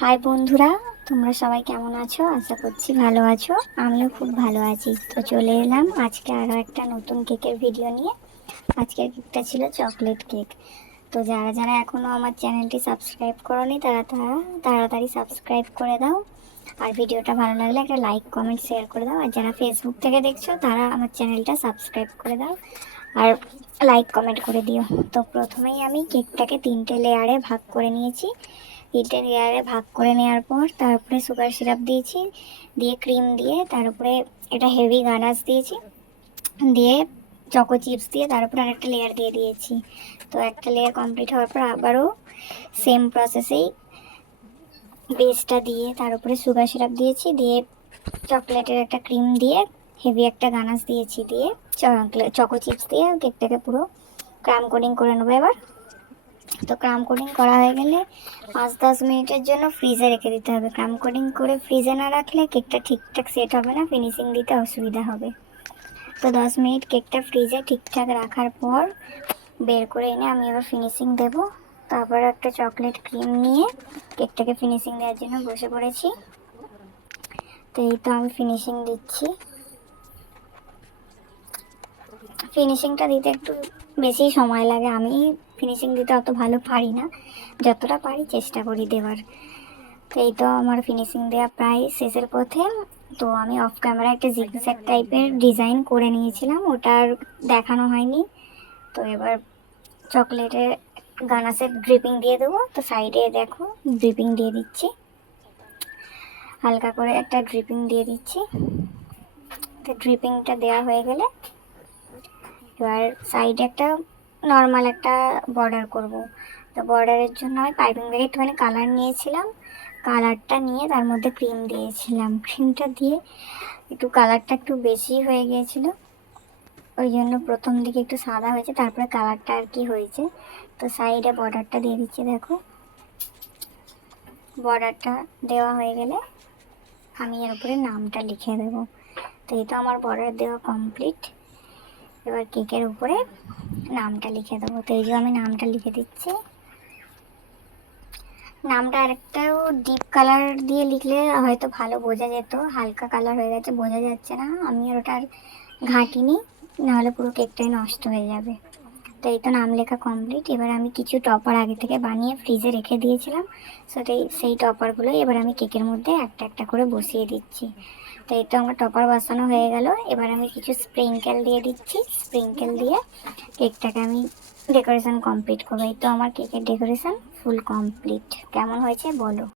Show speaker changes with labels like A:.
A: High বন্ধুরা, তোমরা সবাই কেমন আছো? আশা করছি ভালো আছো। আমিও খুব ভালো আছি। তো চলে এলাম আজকে আরও একটা নতুন কেকের ভিডিও নিয়ে। আজকের কেকটা ছিল চকলেট কেক তো যারা যারা এখনও আমার চ্যানেলটি সাবস্ক্রাইব করো নি তারা তারা তাড়াতাড়ি সাবস্ক্রাইব করে দাও। আর ভিডিওটা ভালো লাগলে একটা লাইক কমেন্ট শেয়ার করে দাও। আর যারা ফেসবুক থেকে দেখছ, তারা আমার চ্যানেলটা সাবস্ক্রাইব করে দাও। আর লাইক কমেন্ট করে দিও। তো প্রথমেই আমি কেকটাকে তিনটে লেয়ারে ভাগ করে নিয়েছি। তিনটে লেয়ারে ভাগ করে নেওয়ার পর তারপরে সুগার সিরাপ দিয়েছি। দিয়ে ক্রিম দিয়ে তার উপরে এটা হেভি গানাস দিয়েছি। দিয়ে চকো চিপস দিয়ে তার উপরে আরেকটা লেয়ার দিয়ে দিয়েছি। তো একটা লেয়ার কমপ্লিট হওয়ার পর আবারও সেম প্রসেসেই বেসটা দিয়ে তার উপরে সুগার সিরাপ দিয়েছি, দিয়ে চকলেটের একটা ক্রিম দিয়ে হেভি একটা গানাস দিয়েছি, দিয়ে চকো চিপস দিয়ে কেকটাকে পুরো ক্রাম কোডিং করে নেব এবার। তো ক্রাম কোডিং করা হয়ে গেলে পাঁচ দশ মিনিটের জন্য ফ্রিজে রেখে দিতে হবে। ক্রাম কোডিং করে ফ্রিজে না রাখলে কেকটা ঠিকঠাক সেট হবে না ফিনিশিং দিতে অসুবিধা হবে। তো দশ মিনিট কেকটা ফ্রিজে ঠিকঠাক রাখার পর বের করে এনে আমি এবার ফিনিশিং দেব। তারপর একটা চকলেট ক্রিম নিয়ে কেকটাকে ফিনিশিং দেওয়ার জন্য বসে পড়েছি। তো এই তো আমি ফিনিশিং দিচ্ছি। ফিনিশিংটা দিতে একটু বেশি সময় লাগে। আমি ফিনিশিং দিতে অত ভালো পারি না। যতটা পারি চেষ্টা করি দেওয়ার। তো এই তো আমার ফিনিশিং দেওয়া প্রায় শেষের পথে। তো আমি অফ ক্যামেরা একটা জিগজ্যাগ টাইপের ডিজাইন করে নিয়েছিলাম। ওটা আর দেখানো হয়নি। তো এবার চকলেটের গানাসের ড্রিপিং দিয়ে দেবো। তো সাইডে দেখো ড্রিপিং দিয়ে দিচ্ছি। হালকা করে একটা ড্রিপিং দিয়ে দিচ্ছি। তো ড্রিপিংটা দেওয়া হয়ে গেলে এবার সাইডে একটা নর্মাল একটা বর্ডার করব। তো বর্ডারের জন্য আমি পাইপিং ব্যাগে একটুখানি কালার নিয়েছিলাম। কালারটা নিয়ে তার মধ্যে ক্রিম দিয়েছিলাম। ক্রিমটা দিয়ে একটু কালারটা একটু বেশি হয়ে গিয়েছিল। ওই জন্য প্রথম দিকে একটু সাদা হয়েছে, তারপরে কালারটা আর কি হয়েছে। তো সাইডে বর্ডারটা দিয়ে দিচ্ছি, দেখো। বর্ডারটা দেওয়া হয়ে গেলে আমি এর উপরে নামটা লিখে দেবো। তো এই তো আমার বর্ডার দেওয়া কমপ্লিট এবার কেকের উপরে নামটা লিখে দেবো। তো এই যে আমি নামটা লিখে দিচ্ছি। নামটা আরেকটাও ডিপ কালার দিয়ে লিখলে হয়তো ভালো বোঝা যেত, হালকা কালার হয়ে গেছে, বোঝা যাচ্ছে না। আমি আর ওটা আর ঘাঁটিনি। নাহলে পুরো কেকটাই নষ্ট হয়ে যাবে। তো এই তো নাম লেখা কমপ্লিট এবার আমি কিছু টপার আগে থেকে বানিয়ে ফ্রিজে রেখে দিয়েছিলাম। সেটাই সেই টপারগুলো এবার আমি কেকের মধ্যে একটা একটা করে বসিয়ে দিচ্ছি। তো এই তো আমার টপার বসানো হয়ে গেল। এবার আমি কিছু স্প্রিঙ্কেল দিয়ে দিচ্ছি। স্প্রিঙ্কেল দিয়ে কেকটাকে আমি ডেকোরেশন কমপ্লিট করব। এই তো আমার কেকের ডেকোরেশন ফুল কমপ্লিট কেমন হয়েছে বলো?